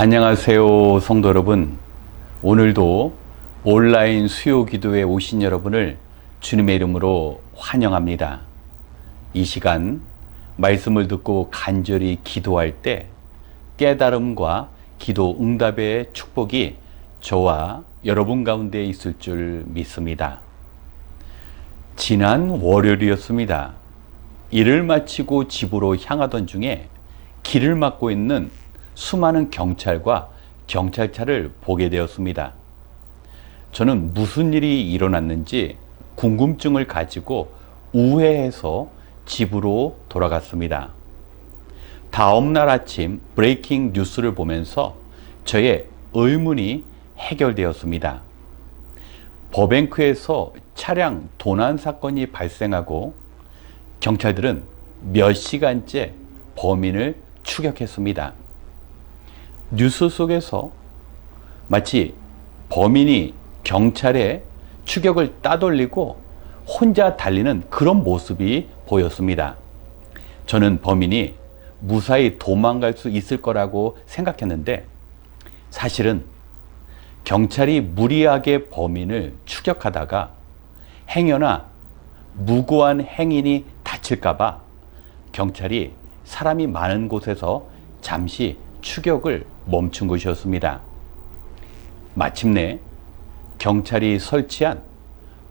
안녕하세요, 성도 여러분. 오늘도 온라인 수요 기도에 오신 여러분을 주님의 이름으로 환영합니다. 이 시간 말씀을 듣고 간절히 기도할 때 깨달음과 기도 응답의 축복이 저와 여러분 가운데 있을 줄 믿습니다. 지난 월요일이었습니다. 일을 마치고 집으로 향하던 중에 길을 막고 있는 수많은 경찰과 경찰차를 보게 되었습니다. 저는 무슨 일이 일어났는지 궁금증을 가지고 우회해서 집으로 돌아갔습니다. 다음날 아침 브레이킹 뉴스를 보면서 저의 의문이 해결되었습니다. 버뱅크에서 차량 도난 사건이 발생하고 경찰들은 몇 시간째 범인을 추격했습니다. 뉴스 속에서 마치 범인이 경찰의 추격을 따돌리고 혼자 달리는 그런 모습이 보였습니다. 저는 범인이 무사히 도망갈 수 있을 거라고 생각했는데 사실은 경찰이 무리하게 범인을 추격하다가 행여나 무고한 행인이 다칠까봐 경찰이 사람이 많은 곳에서 잠시 추격을 멈춘 것이었습니다. 마침내 경찰이 설치한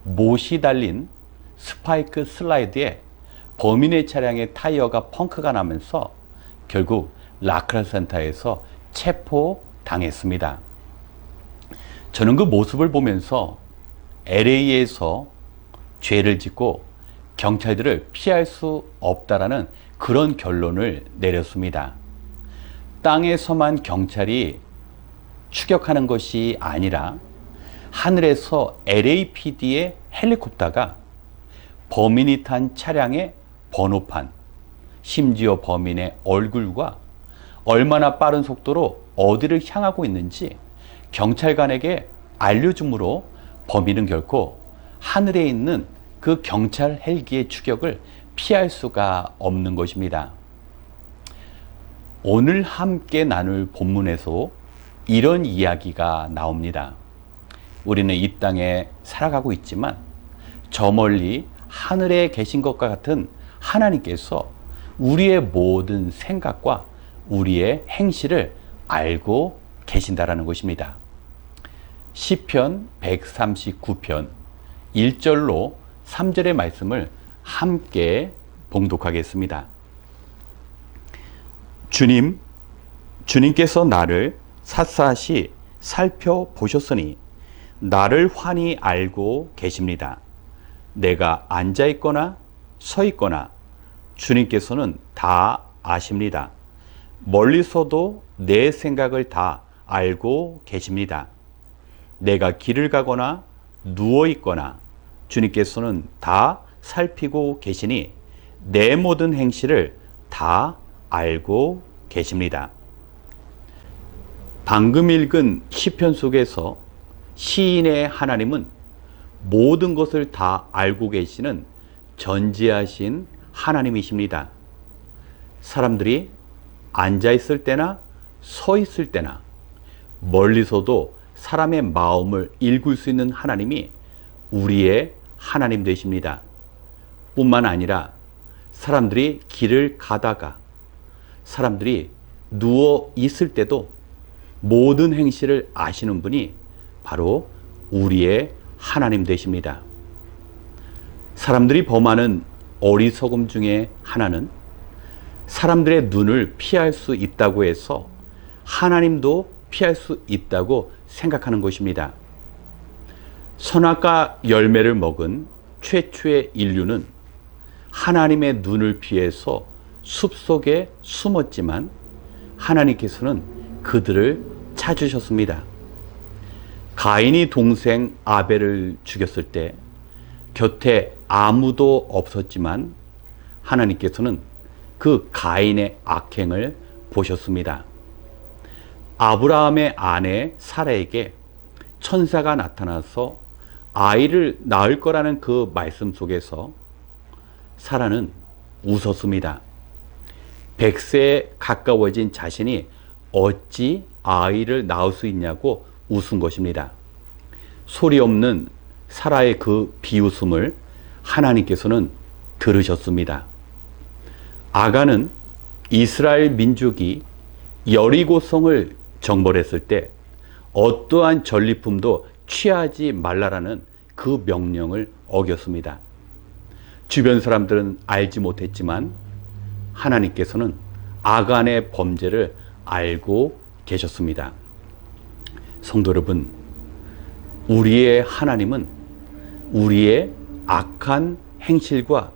못이 달린 스파이크 슬라이드에 범인의 차량의 타이어가 펑크가 나면서 결국 라크라 센터에서 체포당했습니다. 저는 그 모습을 보면서 LA에서 죄를 짓고 경찰들을 피할 수 없다라는 그런 결론을 내렸습니다. 땅에서만 경찰이 추격하는 것이 아니라 하늘에서 LAPD의 헬리콥터가 범인이 탄 차량의 번호판, 심지어 범인의 얼굴과 얼마나 빠른 속도로 어디를 향하고 있는지 경찰관에게 알려줌으로 범인은 결코 하늘에 있는 그 경찰 헬기의 추격을 피할 수가 없는 것입니다. 오늘 함께 나눌 본문에서 이런 이야기가 나옵니다. 우리는 이 땅에 살아가고 있지만 저 멀리 하늘에 계신 것과 같은 하나님께서 우리의 모든 생각과 우리의 행실을 알고 계신다라는 것입니다. 시편 139편 1절로 3절의 말씀을 함께 봉독하겠습니다. 주님께서 나를 샅샅이 살펴보셨으니 나를 환히 알고 계십니다. 내가 앉아있거나 서있거나 주님께서는 다 아십니다. 멀리서도 내 생각을 다 알고 계십니다. 내가 길을 가거나 누워있거나 주님께서는 다 살피고 계시니 내 모든 행실을 다 알고 계십니다. 방금 읽은 시편 속에서 시인의 하나님은 모든 것을 다 알고 계시는 전지하신 하나님이십니다. 사람들이 앉아 있을 때나 서 있을 때나 멀리서도 사람의 마음을 읽을 수 있는 하나님이 우리의 하나님 되십니다. 뿐만 아니라 사람들이 길을 가다가 사람들이 누워 있을 때도 모든 행실을 아시는 분이 바로 우리의 하나님 되십니다. 사람들이 범하는 어리석음 중에 하나는 사람들의 눈을 피할 수 있다고 해서 하나님도 피할 수 있다고 생각하는 것입니다. 선악과 열매를 먹은 최초의 인류는 하나님의 눈을 피해서 숲속에 숨었지만 하나님께서는 그들을 찾으셨습니다. 가인이 동생 아벨을 죽였을 때 곁에 아무도 없었지만 하나님께서는 그 가인의 악행을 보셨습니다. 아브라함의 아내 사라에게 천사가 나타나서 아이를 낳을 거라는 그 말씀 속에서 사라는 웃었습니다. 100세에 가까워진 자신이 어찌 아이를 낳을 수 있냐고 웃은 것입니다. 소리 없는 사라의 그 비웃음을 하나님께서는 들으셨습니다. 아간은 이스라엘 민족이 여리고성을 정벌했을 때 어떠한 전리품도 취하지 말라라는 그 명령을 어겼습니다. 주변 사람들은 알지 못했지만 하나님께서는 아간의 범죄를 알고 계셨습니다. 성도 여러분, 우리의 하나님은 우리의 악한 행실과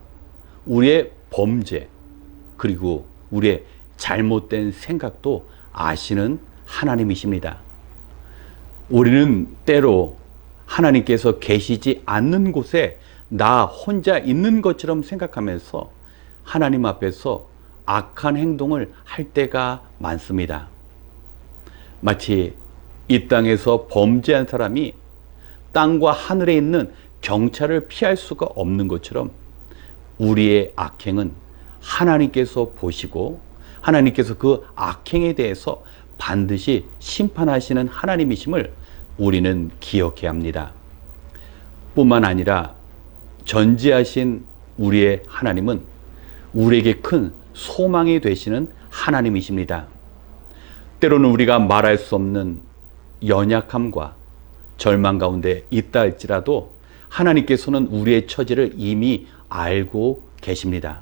우리의 범죄 그리고 우리의 잘못된 생각도 아시는 하나님이십니다. 우리는 때로 하나님께서 계시지 않는 곳에 나 혼자 있는 것처럼 생각하면서 하나님 앞에서 악한 행동을 할 때가 많습니다. 마치 이 땅에서 범죄한 사람이 땅과 하늘에 있는 경찰을 피할 수가 없는 것처럼 우리의 악행은 하나님께서 보시고 하나님께서 그 악행에 대해서 반드시 심판하시는 하나님이심을 우리는 기억해야 합니다. 뿐만 아니라 전지하신 우리의 하나님은 우리에게 큰 소망이 되시는 하나님이십니다. 때로는 우리가 말할 수 없는 연약함과 절망 가운데 있다 할지라도 하나님께서는 우리의 처지를 이미 알고 계십니다.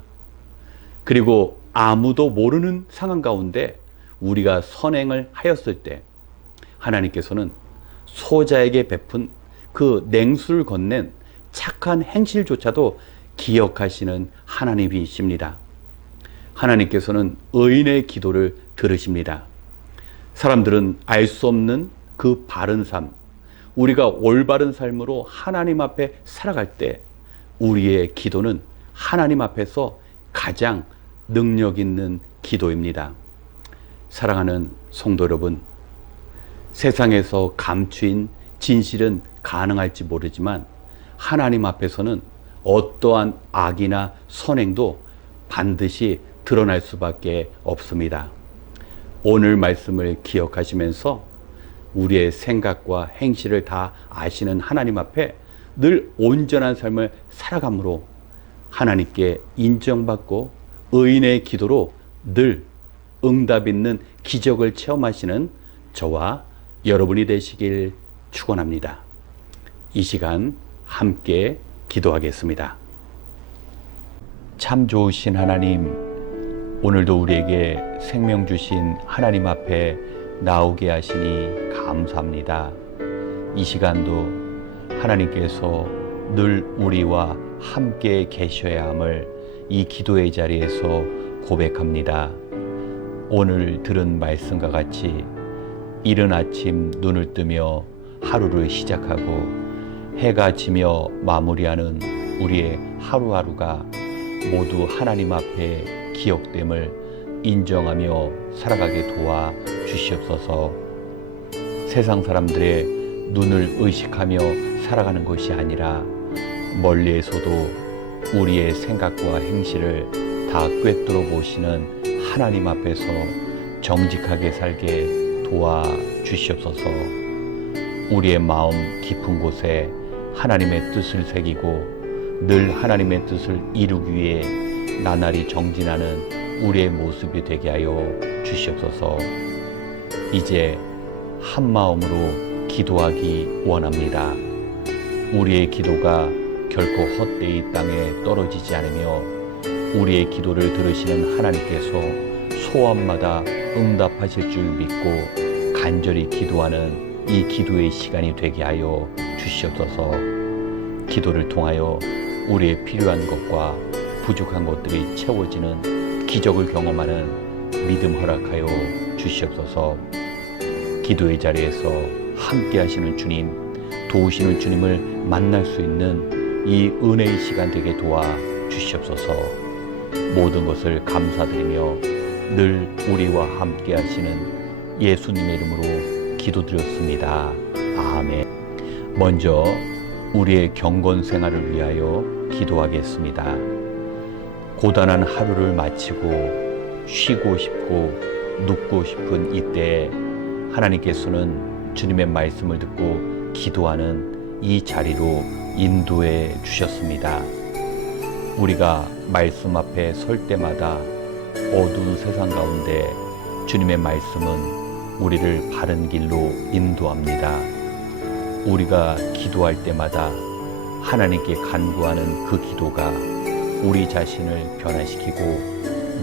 그리고 아무도 모르는 상황 가운데 우리가 선행을 하였을 때 하나님께서는 소자에게 베푼 그 냉수를 건넨 착한 행실조차도 기억하시는 하나님이십니다. 하나님께서는 의인의 기도를 들으십니다. 사람들은 알 수 없는 그 바른 삶, 우리가 올바른 삶으로 하나님 앞에 살아갈 때 우리의 기도는 하나님 앞에서 가장 능력 있는 기도입니다. 사랑하는 성도 여러분, 세상에서 감추인 진실은 가능할지 모르지만 하나님 앞에서는 어떠한 악이나 선행도 반드시 드러날 수밖에 없습니다. 오늘 말씀을 기억하시면서 우리의 생각과 행실을 다 아시는 하나님 앞에 늘 온전한 삶을 살아감으로 하나님께 인정받고 의인의 기도로 늘 응답 있는 기적을 체험하시는 저와 여러분이 되시길 축원합니다. 이 시간 함께 기도하겠습니다. 참 좋으신 하나님, 오늘도 우리에게 생명 주신 하나님 앞에 나오게 하시니 감사합니다. 이 시간도 하나님께서 늘 우리와 함께 계셔야 함을 이 기도의 자리에서 고백합니다. 오늘 들은 말씀과 같이 이른 아침 눈을 뜨며 하루를 시작하고 해가 지며 마무리하는 우리의 하루하루가 모두 하나님 앞에 기억됨을 인정하며 살아가게 도와 주시옵소서. 세상 사람들의 눈을 의식하며 살아가는 것이 아니라 멀리에서도 우리의 생각과 행실을 다 꿰뚫어 보시는 하나님 앞에서 정직하게 살게 도와 주시옵소서. 우리의 마음 깊은 곳에 하나님의 뜻을 새기고 늘 하나님의 뜻을 이루기 위해 나날이 정진하는 우리의 모습이 되게 하여 주시옵소서. 이제 한 마음으로 기도하기 원합니다. 우리의 기도가 결코 헛되이 이 땅에 떨어지지 않으며 우리의 기도를 들으시는 하나님께서 소원마다 응답하실 줄 믿고 간절히 기도하는 이 기도의 시간이 되게 하여 주시옵소서. 기도를 통하여 우리의 필요한 것과 부족한 것들이 채워지는 기적을 경험하는 믿음 허락하여 주시옵소서. 기도의 자리에서 함께 하시는 주님, 도우시는 주님을 만날 수 있는 이 은혜의 시간 되게 도와 주시옵소서. 모든 것을 감사드리며 늘 우리와 함께 하시는 예수님의 이름으로 기도드렸습니다. 아멘. 먼저 우리의 경건 생활을 위하여 기도하겠습니다. 고단한 하루를 마치고 쉬고 싶고 눕고 싶은 이때에 하나님께서는 주님의 말씀을 듣고 기도하는 이 자리로 인도해 주셨습니다. 우리가 말씀 앞에 설 때마다 어두운 세상 가운데 주님의 말씀은 우리를 바른 길로 인도합니다. 우리가 기도할 때마다 하나님께 간구하는 그 기도가 우리 자신을 변화시키고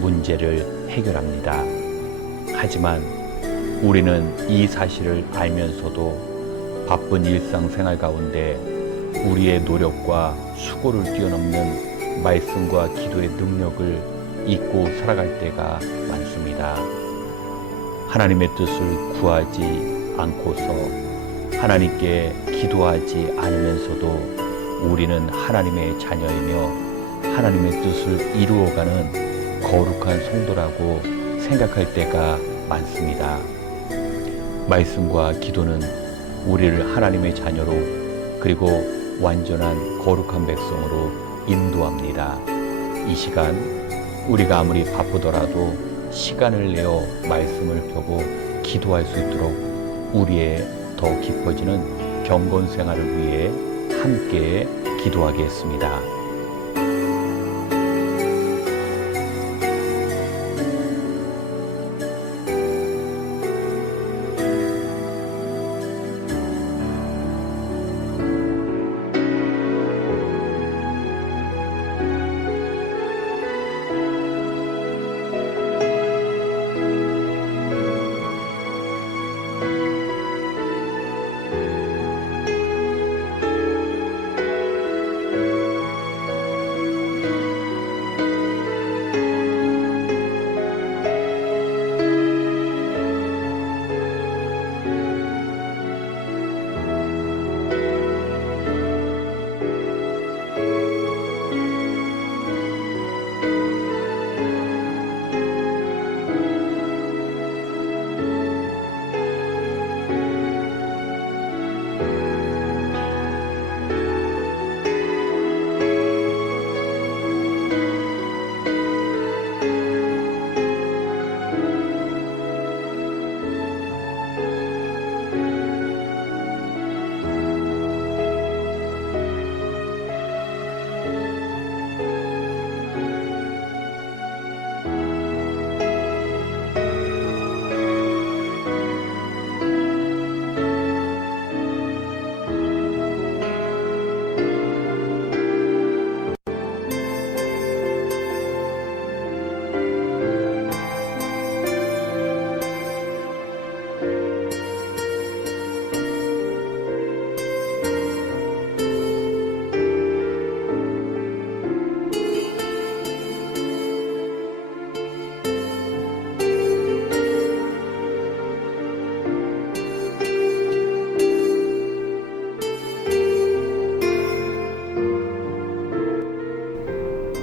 문제를 해결합니다. 하지만 우리는 이 사실을 알면서도 바쁜 일상생활 가운데 우리의 노력과 수고를 뛰어넘는 말씀과 기도의 능력을 잊고 살아갈 때가 많습니다. 하나님의 뜻을 구하지 않고서 하나님께 기도하지 않으면서도 우리는 하나님의 자녀이며 하나님의 뜻을 이루어가는 거룩한 성도라고 생각할 때가 많습니다. 말씀과 기도는 우리를 하나님의 자녀로 그리고 완전한 거룩한 백성으로 인도합니다. 이 시간 우리가 아무리 바쁘더라도 시간을 내어 말씀을 펴고 기도할 수 있도록 우리의 더 깊어지는 경건 생활을 위해 함께 기도하겠습니다.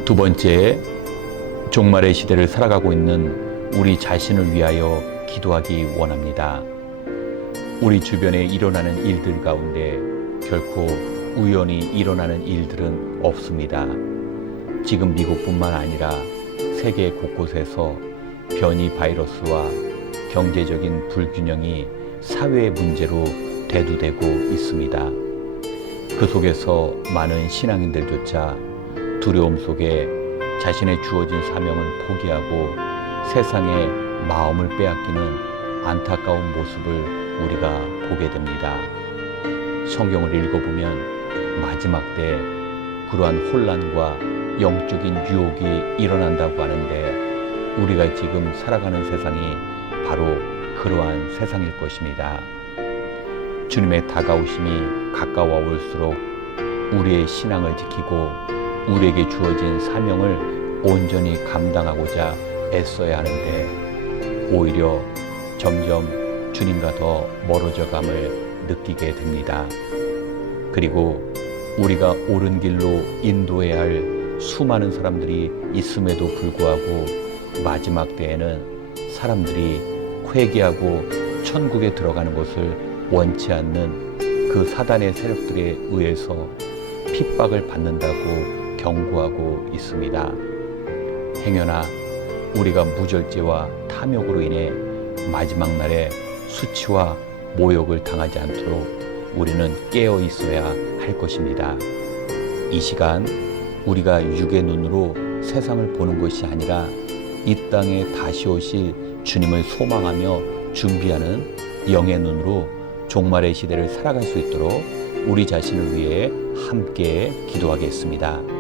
두 번째, 종말의 시대를 살아가고 있는 우리 자신을 위하여 기도하기 원합니다. 우리 주변에 일어나는 일들 가운데 결코 우연히 일어나는 일들은 없습니다. 지금 미국뿐만 아니라 세계 곳곳에서 변이 바이러스와 경제적인 불균형이 사회의 문제로 대두되고 있습니다. 그 속에서 많은 신앙인들조차 두려움 속에 자신의 주어진 사명을 포기하고 세상의 마음을 빼앗기는 안타까운 모습을 우리가 보게 됩니다. 성경을 읽어보면 마지막 때 그러한 혼란과 영적인 유혹이 일어난다고 하는데 우리가 지금 살아가는 세상이 바로 그러한 세상일 것입니다. 주님의 다가오심이 가까워 올수록 우리의 신앙을 지키고 우리에게 주어진 사명을 온전히 감당하고자 애써야 하는데 오히려 점점 주님과 더 멀어져감을 느끼게 됩니다. 그리고 우리가 옳은 길로 인도해야 할 수많은 사람들이 있음에도 불구하고 마지막 때에는 사람들이 회개하고 천국에 들어가는 것을 원치 않는 그 사단의 세력들에 의해서 핍박을 받는다고 경고하고 있습니다. 행여나 우리가 무절제와 탐욕으로 인해 마지막 날에 수치와 모욕을 당하지 않도록 우리는 깨어 있어야 할 것입니다. 이 시간 우리가 육의 눈으로 세상을 보는 것이 아니라 이 땅에 다시 오실 주님을 소망하며 준비하는 영의 눈으로 종말의 시대를 살아갈 수 있도록 우리 자신을 위해 함께 기도하겠습니다.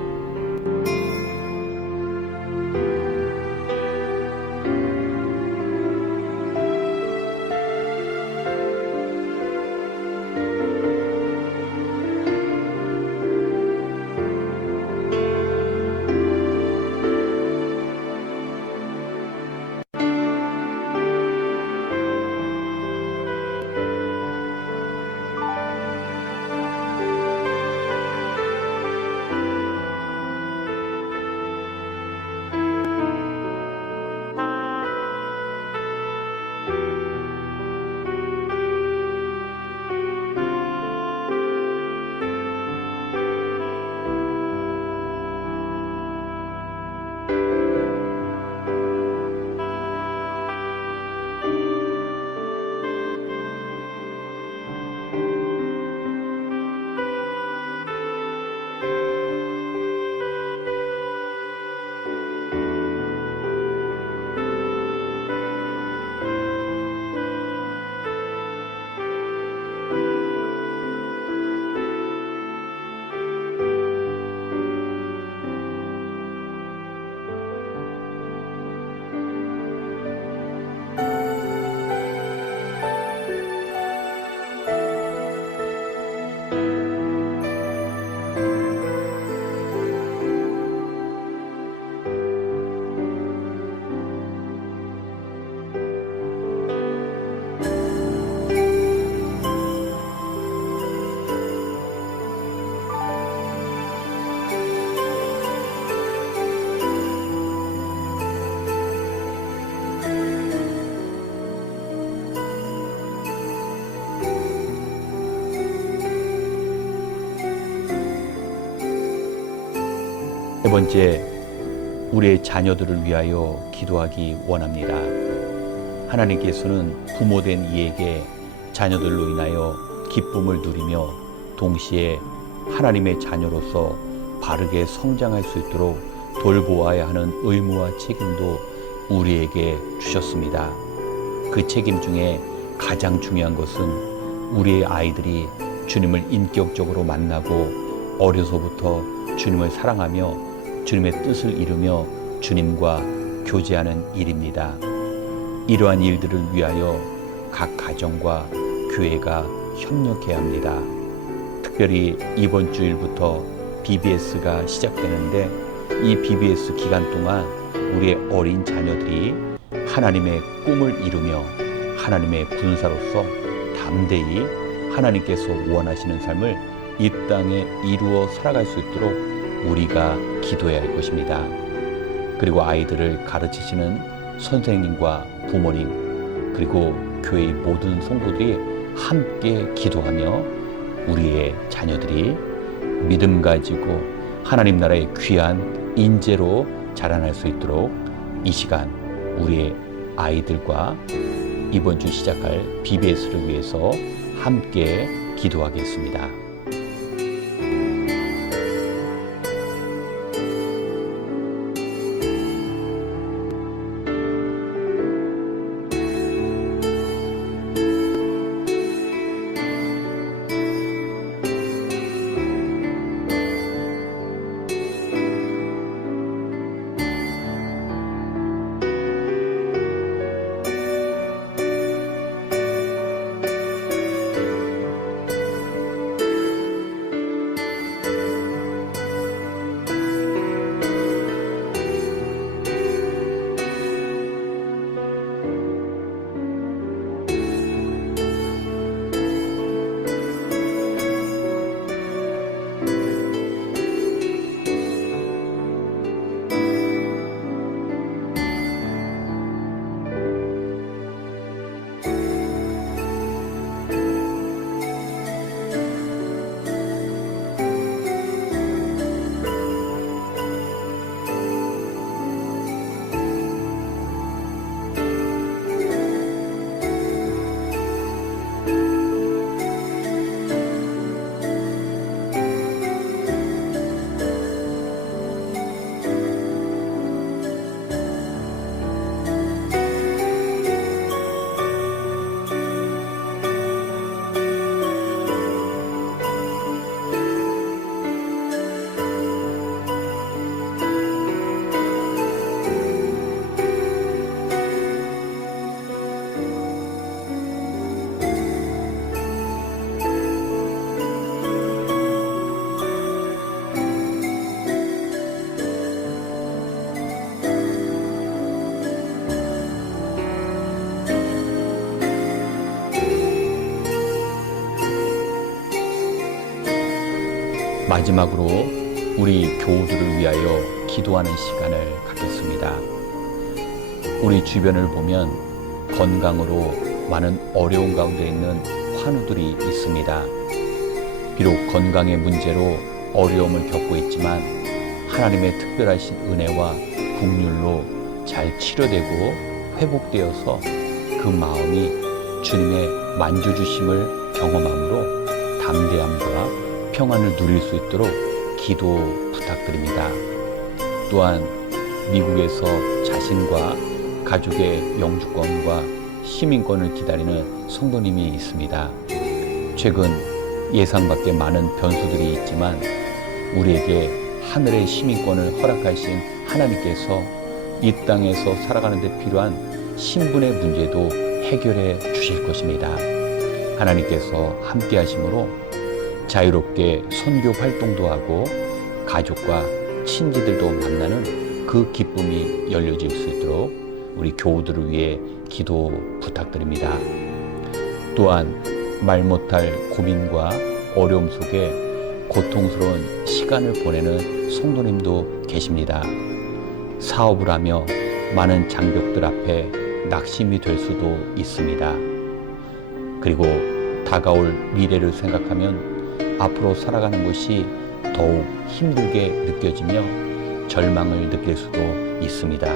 세 번째, 우리의 자녀들을 위하여 기도하기 원합니다. 하나님께서는 부모된 이에게 자녀들로 인하여 기쁨을 누리며 동시에 하나님의 자녀로서 바르게 성장할 수 있도록 돌보아야 하는 의무와 책임도 우리에게 주셨습니다. 그 책임 중에 가장 중요한 것은 우리의 아이들이 주님을 인격적으로 만나고 어려서부터 주님을 사랑하며 주님의 뜻을 이루며 주님과 교제하는 일입니다. 이러한 일들을 위하여 각 가정과 교회가 협력해야 합니다. 특별히 이번 주일부터 BBS가 시작되는데 이 BBS 기간 동안 우리의 어린 자녀들이 하나님의 꿈을 이루며 하나님의 군사로서 담대히 하나님께서 원하시는 삶을 이 땅에 이루어 살아갈 수 있도록 우리가 기도해야 할 것입니다. 그리고 아이들을 가르치시는 선생님과 부모님 그리고 교회의 모든 성도들이 함께 기도하며 우리의 자녀들이 믿음 가지고 하나님 나라의 귀한 인재로 자라날 수 있도록 이 시간 우리의 아이들과 이번 주 시작할 BBS를 위해서 함께 기도하겠습니다. 마지막으로 우리 교우들을 위하여 기도하는 시간을 갖겠습니다. 우리 주변을 보면 건강으로 많은 어려운 가운데 있는 환우들이 있습니다. 비록 건강의 문제로 어려움을 겪고 있지만 하나님의 특별하신 은혜와 긍휼로 잘 치료되고 회복되어서 그 마음이 주님의 만져주심을 경험함으로 담대함과 평안을 누릴 수 있도록 기도 부탁드립니다. 또한 미국에서 자신과 가족의 영주권과 시민권을 기다리는 성도님이 있습니다. 최근 예상 밖의 많은 변수들이 있지만 우리에게 하늘의 시민권을 허락하신 하나님께서 이 땅에서 살아가는 데 필요한 신분의 문제도 해결해 주실 것입니다. 하나님께서 함께 하심으로 자유롭게 선교 활동도 하고 가족과 친지들도 만나는 그 기쁨이 열려질 수 있도록 우리 교우들을 위해 기도 부탁드립니다. 또한 말 못할 고민과 어려움 속에 고통스러운 시간을 보내는 성도님도 계십니다. 사업을 하며 많은 장벽들 앞에 낙심이 될 수도 있습니다. 그리고 다가올 미래를 생각하면 앞으로 살아가는 것이 더욱 힘들게 느껴지며 절망을 느낄 수도 있습니다.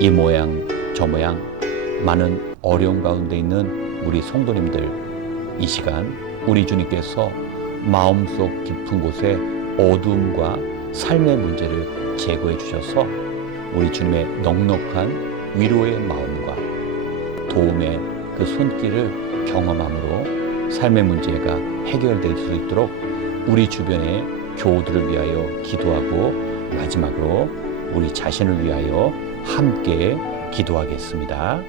이 모양 저 모양 많은 어려운 가운데 있는 우리 성도님들, 이 시간 우리 주님께서 마음속 깊은 곳에 어두움과 삶의 문제를 제거해 주셔서 우리 주님의 넉넉한 위로의 마음과 도움의 그 손길을 경험함으로 삶의 문제가 해결될 수 있도록 우리 주변의 교우들을 위하여 기도하고, 마지막으로 우리 자신을 위하여 함께 기도하겠습니다.